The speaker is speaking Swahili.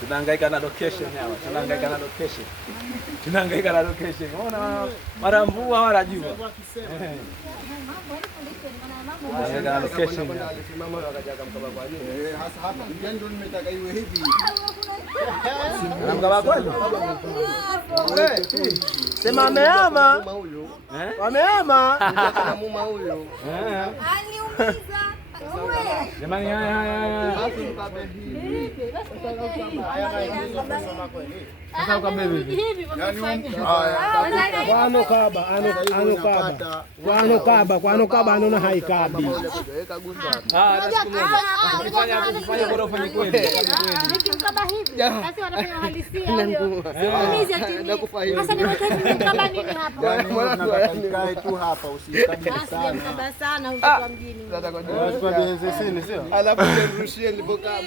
Tunahangaika na location hapa. Tunahangaika na location. Unaona mara mvua mara jua. Na location. Mama wakaja kumkaba kwa nini? Hasa hapa ndio nimetaka iwe hivi. Anamkaba kwani? Sema ameama. Wameama. Kama muma huyo. Aliumiza. Jamani haya. Sasa ukabebe hivi. Kwano kaba anaona haikabi. Usifanye ghorofa ni kweli. Nikimkaba hivi, basi wanafanya halisia hiyo. Siumize ati. Sasa nimekaba nini hapa? Nikae tu hapa usikabili sana. Mkaba sana mtoto wa mjini. Alafu nirushie nilipokaa.